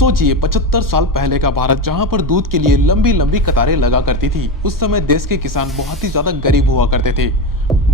सोचिए 75 साल पहले का भारत, जहां पर दूध के लिए लंबी लंबी कतारें लगा करती थी। उस समय देश के किसान बहुत ही ज्यादा गरीब हुआ करते थे।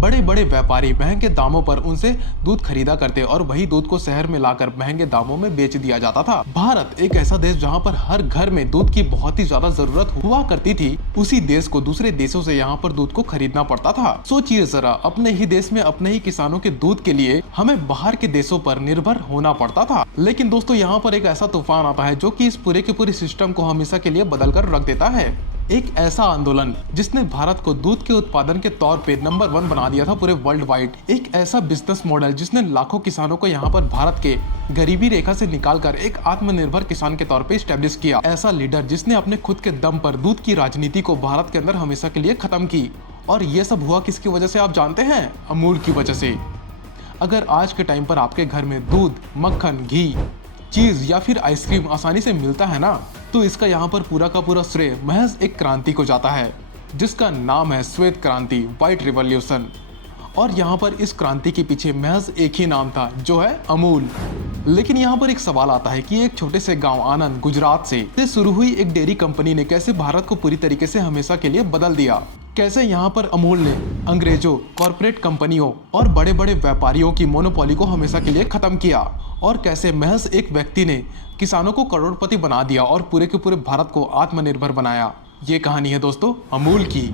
बड़े बड़े व्यापारी महंगे दामों पर उनसे दूध खरीदा करते और वही दूध को शहर में लाकर महंगे दामों में बेच दिया जाता था। भारत एक ऐसा देश जहां पर हर घर में दूध की बहुत ही ज्यादा जरूरत हुआ करती थी। उसी देश को दूसरे देशों से यहाँ पर दूध को खरीदना पड़ता था। सोचिए जरा, अपने ही देश में अपने ही किसानों के दूध के लिए हमें बाहर के देशों पर निर्भर होना पड़ता था। लेकिन दोस्तों, यहाँ पर एक ऐसा तूफान आता है जो कि इस पूरे के पूरे सिस्टम को हमेशा के लिए बदल कर रख देता है। एक ऐसा आंदोलन जिसने भारत को दूध के उत्पादन के तौर पे नंबर 1 बना दिया था पूरे वर्ल्ड वाइड। एक ऐसा बिजनेस मॉडल जिसने लाखों किसानों को यहाँ पर भारत के गरीबी रेखा से निकालकर एक आत्मनिर्भर किसान के तौर पे स्टैब्लिश किया। ऐसा लीडर जिसने अपने खुद के दम पर दूध की राजनीति को भारत के अंदर हमेशा के लिए खत्म की। और ये सब हुआ किसकी वजह से आप जानते हैं? अमूल की वजह से। अगर आज के टाइम पर आपके घर में दूध, मक्खन, घी, चीज या फिर आइसक्रीम आसानी से मिलता है ना, तो इसका यहाँ पर पूरा का पूरा श्रेय महज एक क्रांति को जाता है जिसका नाम है श्वेत क्रांति, व्हाइट रिवॉल्यूशन। और यहाँ पर इस क्रांति के पीछे महज एक ही नाम था, जो है अमूल। लेकिन यहाँ पर एक सवाल आता है कि एक छोटे से गांव आनंद, गुजरात से शुरू हुई एक डेयरी कंपनी ने कैसे भारत को पूरी तरीके से हमेशा के लिए बदल दिया। कैसे यहाँ पर अमूल ने अंग्रेजों, कॉर्पोरेट कंपनियों और बड़े बड़े व्यापारियों की मोनोपोली को हमेशा के लिए खत्म किया। और कैसे महज एक व्यक्ति ने किसानों को करोड़पति बना दिया और पूरे के पूरे भारत को आत्मनिर्भर बनाया। ये कहानी है दोस्तों अमूल की।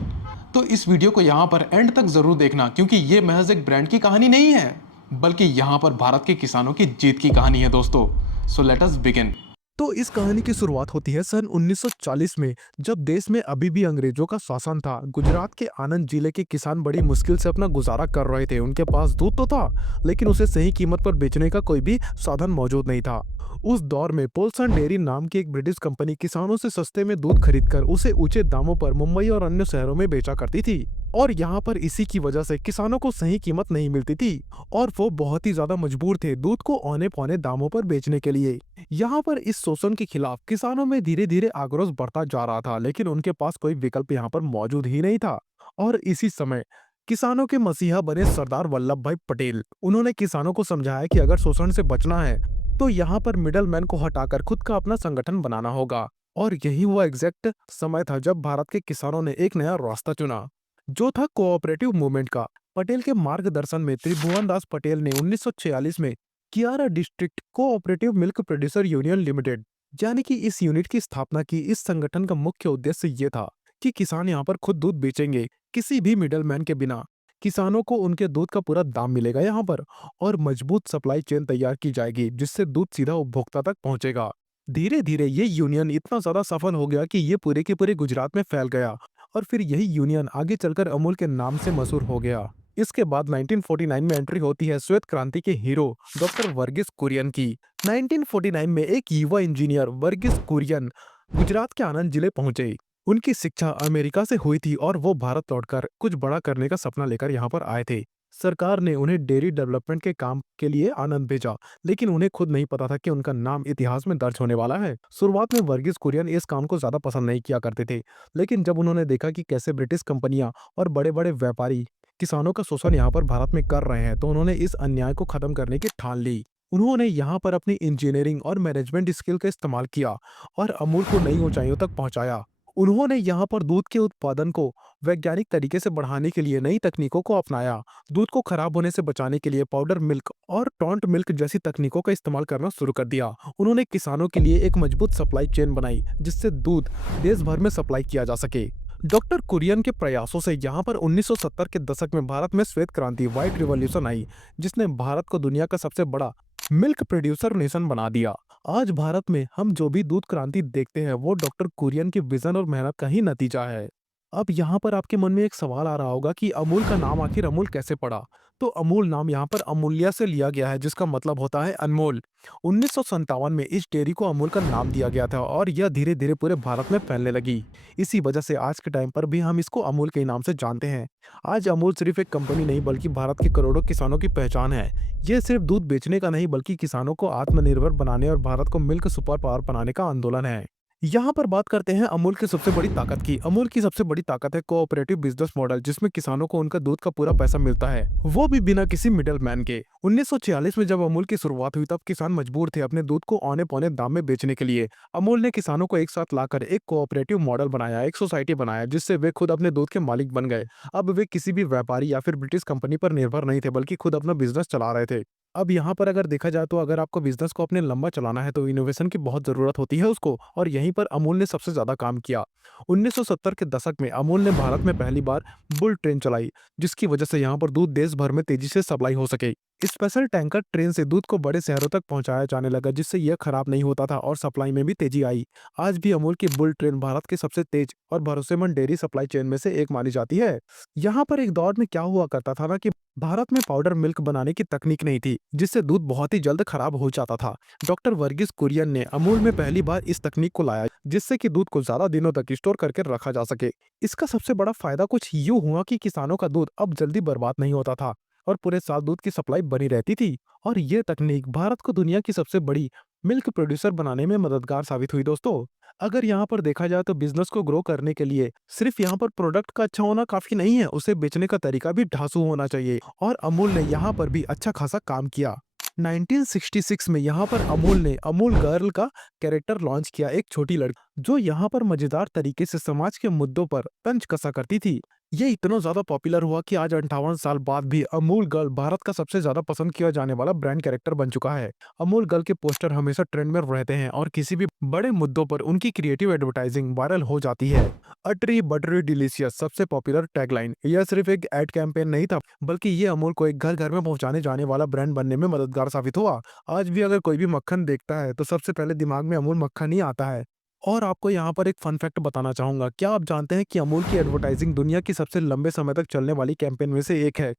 तो इस वीडियो को यहाँ पर एंड तक जरूर देखना, क्योंकि ये महज एक ब्रांड की कहानी नहीं है, बल्कि यहाँ पर भारत के किसानों की जीत की कहानी है दोस्तों। So let us begin. तो इस कहानी की शुरुआत होती है सन 1940 में, जब देश में अभी भी अंग्रेजों का शासन था। गुजरात के आनंद जिले के किसान बड़ी मुश्किल से अपना गुजारा कर रहे थे। उनके पास दूध तो था, लेकिन उसे सही कीमत पर बेचने का कोई भी साधन मौजूद नहीं था। उस दौर में पोल्सन डेयरी नाम की एक ब्रिटिश कंपनी किसानों से सस्ते में दूध खरीदकर उसे ऊंचे दामों पर मुंबई और अन्य शहरों में बेचा करती थी। और यहाँ पर इसी की वजह से किसानों को सही कीमत नहीं मिलती थी और वो बहुत ही ज्यादा मजबूर थे दूध को औने पौने दामों पर बेचने के लिए। यहाँ पर इस शोषण के खिलाफ किसानों में धीरे धीरे आक्रोश बढ़ता जा रहा था, लेकिन उनके पास कोई विकल्प यहाँ पर मौजूद ही नहीं था। और इसी समय किसानों के मसीहा बने सरदार वल्लभ भाई पटेल। उन्होंने किसानों को समझाया कि अगर शोषण से बचना है तो यहाँ पर मिडल मैन को हटाकर खुद का अपना संगठन बनाना होगा। और यही हुआ एग्जैक्ट समय था जब भारत के किसानों ने एक नया रास्ता चुना, जो था कोऑपरेटिव मूवमेंट का। पटेल के मार्गदर्शन में त्रिभुवन दास पटेल ने 1946 में Kiara district cooperative milk producer union limited यानी कि इस यूनिट की स्थापना की। इस संगठन का मुख्य उद्देश्य ये था कि किसान यहाँ पर खुद दूध बेचेंगे, किसी भी मिडलमैन के बिना। किसानों को उनके दूध का पूरा दाम मिलेगा यहाँ पर, और मजबूत सप्लाई चेन तैयार की जाएगी जिससे दूध सीधा उपभोक्ता तक पहुंचेगा। धीरे धीरे ये यूनियन इतना ज्यादा सफल हो गया कि ये पूरे के पूरे गुजरात में फैल गया, और फिर यही यूनियन आगे चलकर अमूल के नाम से मशहूर हो गया। इसके बाद 1949 में एंट्री होती है श्वेत क्रांति के हीरो डॉक्टर वर्गीस कुरियन की। 1949 में एक युवा इंजीनियर वर्गीस कुरियन गुजरात के आनंद जिले पहुंचे। उनकी शिक्षा अमेरिका से हुई थी और वो भारत लौटकर कुछ बड़ा करने का सपना लेकर यहाँ पर आए थे। सरकार ने उन्हें डेयरी डेवलपमेंट के काम के लिए आनंद भेजा, लेकिन उन्हें खुद नहीं पता था कि उनका नाम इतिहास में दर्ज होने वाला है। शुरुआत में वर्गीस कुरियन इस काम को ज्यादा पसंद नहीं किया करते थे, लेकिन जब उन्होंने देखा कि कैसे ब्रिटिश कंपनियां और बड़े बड़े व्यापारी किसानों का शोषण यहाँ पर भारत में कर रहे हैं, तो उन्होंने इस अन्याय को खत्म करने की ठान ली। उन्होंने यहाँ पर अपनी इंजीनियरिंग और मैनेजमेंट स्किल का इस्तेमाल किया और अमूल को नई ऊंचाइयों तक पहुंचाया। उन्होंने यहाँ पर दूध के उत्पादन को वैज्ञानिक तरीके से बढ़ाने के लिए नई तकनीकों को अपनाया। दूध को खराब होने से बचाने के लिए पाउडर मिल्क और टॉन्ट मिल्क जैसी तकनीकों का इस्तेमाल करना शुरू कर दिया। उन्होंने किसानों के लिए एक मजबूत सप्लाई चेन बनाई जिससे दूध देश भर में सप्लाई किया जा सके। डॉक्टर कुरियन के प्रयासों से यहाँ पर 1970 के दशक में भारत में श्वेत क्रांति, व्हाइट रिवॉल्यूशन आई, जिसने भारत को दुनिया का सबसे बड़ा मिल्क प्रोड्यूसर नेशन बना दिया। आज भारत में हम जो भी दूध क्रांति देखते हैं वो डॉक्टर कुरियन की विजन और मेहनत का ही नतीजा है। अब यहाँ पर आपके मन में एक सवाल आ रहा होगा कि अमूल का नाम आखिर अमूल कैसे पड़ा। तो अमूल नाम यहाँ पर अमूल्य से लिया गया है, जिसका मतलब होता है अनमोल। 1957 में इस डेयरी को अमूल का नाम दिया गया था और यह धीरे धीरे पूरे भारत में फैलने लगी। इसी वजह से आज के टाइम पर भी हम इसको अमूल के नाम से जानते हैं। आज अमूल सिर्फ एक कंपनी नहीं बल्कि भारत के करोड़ों किसानों की पहचान है। यह सिर्फ दूध बेचने का नहीं बल्कि किसानों को आत्मनिर्भर बनाने और भारत को मिल्क सुपर पावर बनाने का आंदोलन है। यहाँ पर बात करते हैं अमूल की सबसे बड़ी ताकत की। अमूल की सबसे बड़ी ताकत है कोऑपरेटिव बिजनेस मॉडल, जिसमें किसानों को उनका दूध का पूरा पैसा मिलता है, वो भी बिना किसी मिडल मैन के। 1946 में जब अमूल की शुरुआत हुई तब किसान मजबूर थे अपने दूध को औने पौने दाम में बेचने के लिए। अमूल ने किसानों को एक साथ लाकर एक कोऑपरेटिव मॉडल बनाया, एक सोसाइटी बनाया, जिससे वे खुद अपने दूध के मालिक बन गए। अब वे किसी भी व्यापारी या फिर ब्रिटिश कंपनी पर निर्भर नहीं थे, बल्कि खुद अपना बिजनेस चला रहे थे। अब यहाँ पर अगर देखा जाए तो अगर आपको बिजनेस को अपने लंबा चलाना है तो इनोवेशन की बहुत ज़रूरत होती है उसको, और यहीं पर अमूल ने सबसे ज़्यादा काम किया। 1970 के दशक में अमूल ने भारत में पहली बार बुल ट्रेन चलाई, जिसकी वजह से यहाँ पर दूध देश भर में तेजी से सप्लाई हो सके। स्पेशल टैंकर ट्रेन से दूध को बड़े शहरों तक पहुंचाया जाने लगा, जिससे यह खराब नहीं होता था और सप्लाई में भी तेजी आई। आज भी अमूल की बुल ट्रेन भारत की सबसे तेज और भरोसेमंद डेयरी सप्लाई चेन में से एक मानी जाती है। यहाँ पर एक दौर में क्या हुआ करता था ना कि भारत में पाउडर मिल्क बनाने की तकनीक नहीं थी, जिससे दूध बहुत ही जल्द खराब हो जाता था। डॉक्टर वर्गीस कुरियन ने अमूल में पहली बार इस तकनीक को लाया, जिससे कि दूध को ज्यादा दिनों तक स्टोर करके रखा जा सके। इसका सबसे बड़ा फायदा कुछ यूं हुआ कि किसानों का दूध अब जल्दी बर्बाद नहीं होता था और पूरे साल दूध की सप्लाई बनी रहती थी। और ये तकनीक भारत को दुनिया की सबसे बड़ी मिल्क प्रोड्यूसर बनाने में मददगार साबित हुई दोस्तों। अगर यहाँ पर देखा जाए तो बिजनेस को ग्रो करने के लिए सिर्फ यहाँ पर प्रोडक्ट का अच्छा होना काफी नहीं है, उसे बेचने का तरीका भी ढांसू होना चाहिए, और अमूल ने यहाँ पर भी अच्छा खासा काम किया। 1966 में यहाँ पर अमूल ने अमूल गर्ल का कैरेक्टर लॉन्च किया, एक छोटी लड़की जो यहाँ पर मजेदार तरीके से समाज के मुद्दों पर तंज कसा करती थी। ये इतना ज्यादा पॉपुलर हुआ कि आज 58 साल बाद भी अमूल गर्ल भारत का सबसे ज्यादा पसंद किया जाने वाला ब्रांड कैरेक्टर बन चुका है। अमूल गर्ल के पोस्टर हमेशा ट्रेंड में रहते हैं और किसी भी बड़े मुद्दों पर उनकी क्रिएटिव एडवर्टाइजिंग वायरल हो जाती है। अटरी बटरी डिलीशियस सबसे पॉपुलर टैगलाइन। यह सिर्फ एक एड कैंपेन नहीं था, बल्कि ये अमूल को एक घर घर में पहुंचाने जाने वाला ब्रांड बनने में मददगार साबित हुआ। आज भी अगर कोई भी मक्खन देखता है तो सबसे पहले दिमाग में अमूल मक्खन ही आता है। और आपको यहाँ पर एक फन फैक्ट बताना चाहूंगा, क्या आप जानते हैं कि अमूल की एडवर्टाइजिंग दुनिया की सबसे लंबे समय तक चलने वाली कैंपेन में से एक है।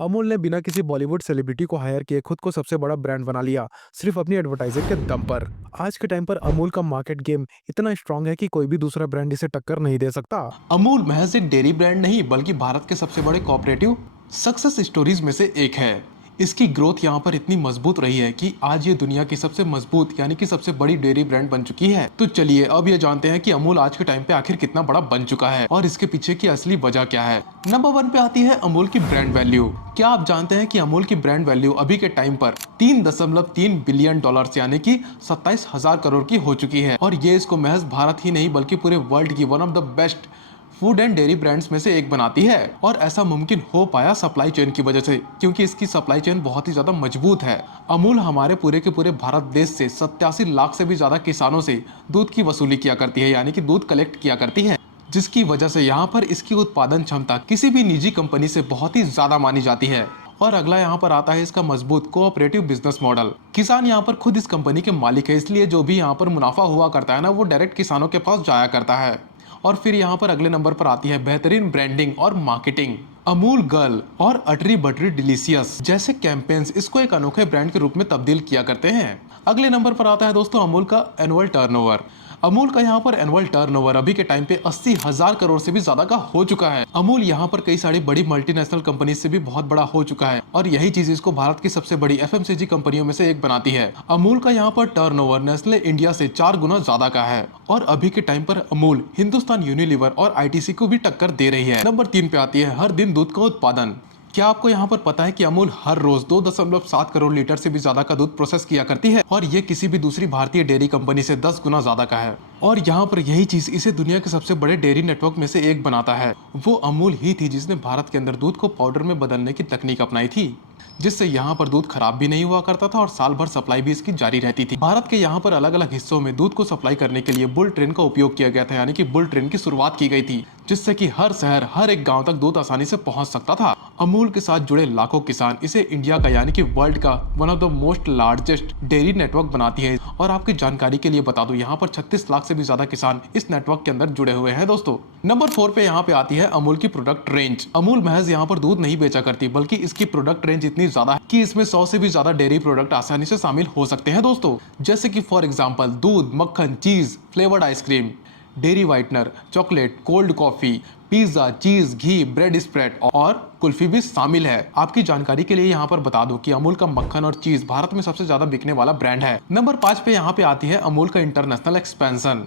अमूल ने बिना किसी बॉलीवुड सेलिब्रिटी को हायर किए खुद को सबसे बड़ा ब्रांड बना लिया, सिर्फ अपनी एडवर्टाइजिंग के दम पर। आज के टाइम पर अमूल का मार्केट गेम इतना स्ट्रांग है कि कोई भी दूसरा ब्रांड इसे टक्कर नहीं दे सकता। अमूल महज एक डेयरी ब्रांड नहीं बल्कि भारत के सबसे बड़े कोऑपरेटिव सक्सेस स्टोरीज में से एक है। इसकी ग्रोथ यहाँ पर इतनी मजबूत रही है कि आज ये दुनिया की सबसे मजबूत यानी कि सबसे बड़ी डेयरी ब्रांड बन चुकी है। तो चलिए अब ये जानते हैं कि अमूल आज के टाइम पे आखिर कितना बड़ा बन चुका है और इसके पीछे की असली वजह क्या है। नंबर 1 पे आती है अमूल की ब्रांड वैल्यू। क्या आप जानते हैं कि अमूल की ब्रांड वैल्यू अभी के टाइम पर 3.3 बिलियन डॉलर यानी कि 27,000 करोड़ की हो चुकी है, और ये इसको महज भारत ही नहीं बल्कि पूरे वर्ल्ड की one of the best food and dairy brands में से एक बनाती है। और ऐसा मुमकिन हो पाया सप्लाई चेन की वजह से, क्योंकि इसकी सप्लाई चेन बहुत ही ज्यादा मजबूत है। अमूल हमारे पूरे के पूरे भारत देश से 87 लाख से भी ज्यादा किसानों से दूध की वसूली किया करती है, यानी कि दूध कलेक्ट किया करती है, जिसकी वजह से यहाँ पर इसकी उत्पादन क्षमता किसी भी निजी कंपनी से बहुत ही ज्यादा मानी जाती है। और अगला यहाँ पर आता है इसका मजबूत कोऑपरेटिव बिजनेस मॉडल। किसान यहाँ पर खुद इस कंपनी के मालिक है, इसलिए जो भी यहाँ पर मुनाफा हुआ करता है ना, वो डायरेक्ट किसानों के पास जाया करता है। और फिर यहाँ पर अगले नंबर पर आती है बेहतरीन ब्रांडिंग और मार्केटिंग। अमूल गर्ल और अटरी बटरी डिलीशियस जैसे कैंपेन्स इसको एक अनोखे ब्रांड के रूप में तब्दील किया करते हैं। अगले नंबर पर आता है दोस्तों अमूल का एनुअल टर्नओवर। अमूल का यहाँ पर एनुअल टर्नओवर अभी के टाइम पे 80,000 करोड़ से भी ज्यादा का हो चुका है। अमूल यहाँ पर कई सारी बड़ी मल्टीनेशनल कंपनी से भी बहुत बड़ा हो चुका है, और यही चीज इसको भारत की सबसे बड़ी एफएमसीजी कंपनियों में से एक बनाती है। अमूल का यहाँ पर टर्नओवर नेस्ले इंडिया से 4 गुना ज्यादा का है, और अभी के टाइम पर अमूल हिंदुस्तान यूनिलीवर और आईटीसी को भी टक्कर दे रही है। नंबर 3 पे आती है हर दिन दूध का उत्पादन। क्या आपको यहाँ पर पता है कि अमूल हर रोज 2.7 करोड़ लीटर से भी ज्यादा का दूध प्रोसेस किया करती है, और ये किसी भी दूसरी भारतीय डेयरी कंपनी से 10 गुना ज्यादा का है। और यहाँ पर यही चीज इसे दुनिया के सबसे बड़े डेयरी नेटवर्क में से एक बनाता है। वो अमूल ही थी जिसने भारत के अंदर दूध को पाउडर में बदलने की तकनीक अपनाई थी, जिससे यहाँ पर दूध खराब भी नहीं हुआ करता था और साल भर सप्लाई भी इसकी जारी रहती थी। भारत के यहाँ पर अलग अलग हिस्सों में दूध को सप्लाई करने के लिए बुल ट्रेन का उपयोग किया गया था, यानी कि बुल ट्रेन की शुरुआत की गई थी, जिससे कि हर शहर हर एक गांव तक दूध आसानी से पहुंच सकता था। अमूल के साथ जुड़े लाखों किसान इसे इंडिया का यानी कि वर्ल्ड का one of the most largest dairy network बनाती है। और आपकी जानकारी के लिए बता दूं, यहाँ पर 36 लाख से भी ज्यादा किसान इस नेटवर्क के अंदर जुड़े हुए हैं दोस्तों। नंबर 4 पे यहाँ पे आती है अमूल की प्रोडक्ट रेंज। अमूल महज यहाँ पर दूध नहीं बेचा करती, बल्कि इसकी प्रोडक्ट रेंज इतनी ज्यादा है कि इसमें 100 से भी ज्यादा डेयरी प्रोडक्ट आसानी से शामिल हो सकते हैं दोस्तों। जैसे कि फॉर एग्जांपल दूध, मक्खन, चीज, flavoured ice cream, dairy whitener, chocolate, cold coffee, pizza, चीज, घी, ब्रेड स्प्रेड और कुल्फी भी शामिल है। आपकी जानकारी के लिए यहाँ पर बता दूं कि अमूल का मक्खन और चीज भारत में सबसे ज्यादा बिकने वाला ब्रांड है। नंबर 5 पे यहाँ पे आती है अमूल का इंटरनेशनल एक्सपेंशन।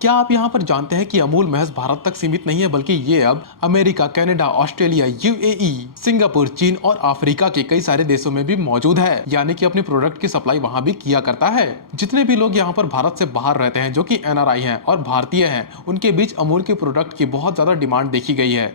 क्या आप यहाँ पर जानते हैं कि अमूल महज भारत तक सीमित नहीं है, बल्कि ये अब America, Canada, Australia, UAE, Singapore, चीन और अफ्रीका के कई सारे देशों में भी मौजूद है। यानी कि अपने प्रोडक्ट की सप्लाई वहाँ भी किया करता है। जितने भी लोग यहाँ पर भारत से बाहर रहते हैं, जो कि एनआरआई हैं और भारतीय हैं, उनके बीच अमूल के प्रोडक्ट की बहुत ज्यादा डिमांड देखी गई है।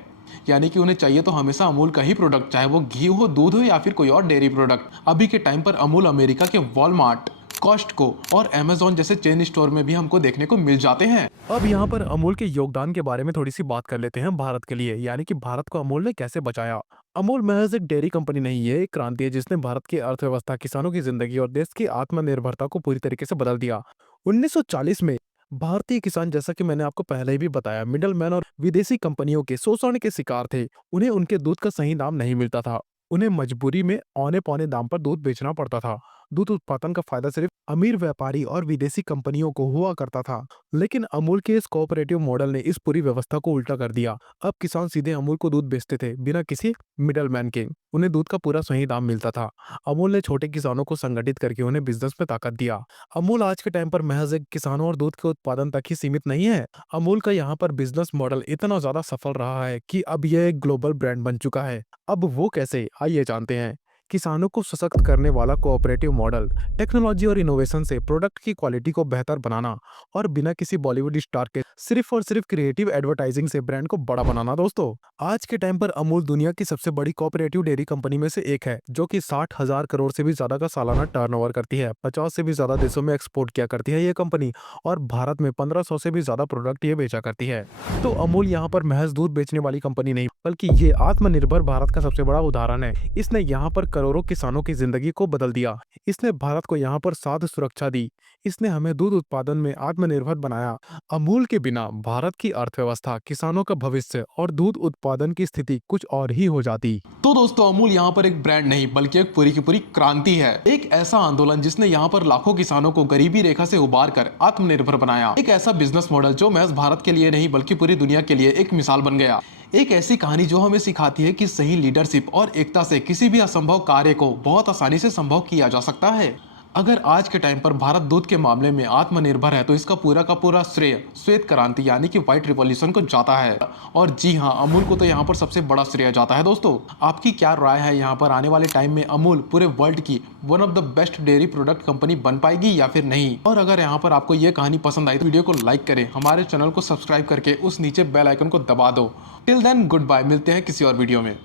यानी कि उन्हें चाहिए तो हमेशा अमूल का ही प्रोडक्ट, चाहे वो घी हो, दूध हो या फिर कोई और डेयरी प्रोडक्ट। अभी के टाइम पर अमूल अमेरिका के वॉलमार्ट, कॉस्टको और अमेज़न जैसे चेन स्टोर में भी हमको देखने को मिल जाते हैं। अब यहाँ पर अमूल के योगदान के बारे में थोड़ी सी बात कर लेते हैं भारत के लिए, यानी कि भारत को अमूल ने कैसे बचाया। अमूल महज एक डेयरी कंपनी नहीं है, एक क्रांति है जिसने भारत की अर्थव्यवस्था, किसानों की जिंदगी और देश की आत्मनिर्भरता को पूरी तरीके से बदल दिया। 1940 में भारतीय किसान, जैसा कि मैंने आपको पहले ही भी बताया, मिडलमैन और विदेशी कंपनियों के शोषण के शिकार थे। उन्हें उनके दूध का सही दाम नहीं मिलता था। उन्हें मजबूरी में औने पौने दाम पर दूध बेचना पड़ता था। दूध उत्पादन का फायदा सिर्फ अमीर व्यापारी और विदेशी कंपनियों को हुआ करता था। लेकिन अमूल के इस कोऑपरेटिव मॉडल ने इस पूरी व्यवस्था को उल्टा कर दिया। अब किसान सीधे अमूल को दूध बेचते थे, बिना किसी मिडलमैन के। उन्हें दूध का पूरा सही दाम मिलता था। अमूल ने छोटे किसानों को संगठित करके उन्हें बिजनेस में ताकत दिया। अमूल आज के टाइम पर महज एक किसानों और दूध के उत्पादन तक ही सीमित नहीं है। अमूल का यहाँ पर बिजनेस मॉडल इतना ज्यादा सफल रहा है कि अब यह एक ग्लोबल ब्रांड बन चुका है। अब वो कैसे, आइए जानते हैं। किसानों को सशक्त करने वाला कोऑपरेटिव मॉडल, टेक्नोलॉजी और इनोवेशन से प्रोडक्ट की क्वालिटी को बेहतर बनाना और बिना किसी बॉलीवुड स्टार के सिर्फ और सिर्फ क्रिएटिव एडवर्टाइजिंग से ब्रांड को बड़ा बनाना। दोस्तों, आज के टाइम पर अमूल दुनिया की सबसे बड़ी कोऑपरेटिव डेयरी कंपनी में से एक है, जो कि 60,000 करोड़ से भी ज्यादा का सालाना टर्नओवर करती है। 50 से भी ज्यादा देशों में एक्सपोर्ट किया करती है ये कंपनी, और भारत में 1500 से भी ज्यादा प्रोडक्ट ये बेचा करती है। तो अमूल यहाँ पर महज दूध बेचने वाली कंपनी नहीं, बल्कि ये आत्मनिर्भर भारत का सबसे बड़ा उदाहरण है। इसने यहाँ पर करोड़ों किसानों की जिंदगी को बदल दिया। इसने भारत को यहाँ पर साध सुरक्षा दी। इसने हमें दूध उत्पादन में आत्मनिर्भर बनाया। अमूल के बिना भारत की अर्थव्यवस्था, किसानों का भविष्य और दूध उत्पादन की स्थिति कुछ और ही हो जाती। तो दोस्तों, अमूल यहाँ पर एक ब्रांड नहीं, बल्कि एक पूरी की पूरी क्रांति है। एक ऐसा आंदोलन जिसने यहाँ पर लाखों किसानों को गरीबी रेखा से उबार कर आत्मनिर्भर बनाया। एक ऐसा बिजनेस मॉडल जो महज भारत के लिए नहीं, बल्कि पूरी दुनिया के लिए एक मिसाल बन गया। एक ऐसी कहानी जो हमें सिखाती है कि सही लीडरशिप और एकता से किसी भी असंभव कार्य को बहुत आसानी से संभव किया जा सकता है। अगर आज के टाइम पर भारत दूध के मामले में आत्मनिर्भर है, तो इसका पूरा का पूरा श्रेय श्वेत क्रांति यानी कि व्हाइट रिवॉल्यूशन को जाता है। और जी हाँ, अमूल को तो यहाँ पर सबसे बड़ा श्रेय जाता है। दोस्तों, आपकी क्या राय है, यहाँ पर आने वाले टाइम में अमूल पूरे वर्ल्ड की one of the best dairy product company बन पाएगी या फिर नहीं? और अगर यहाँ पर आपको ये कहानी पसंद आई तो वीडियो को लाइक करें, हमारे चैनल को सब्सक्राइब करके उस नीचे बेल आइकन को दबा दो। टिल देन, गुड बाय, मिलते हैं किसी और वीडियो में।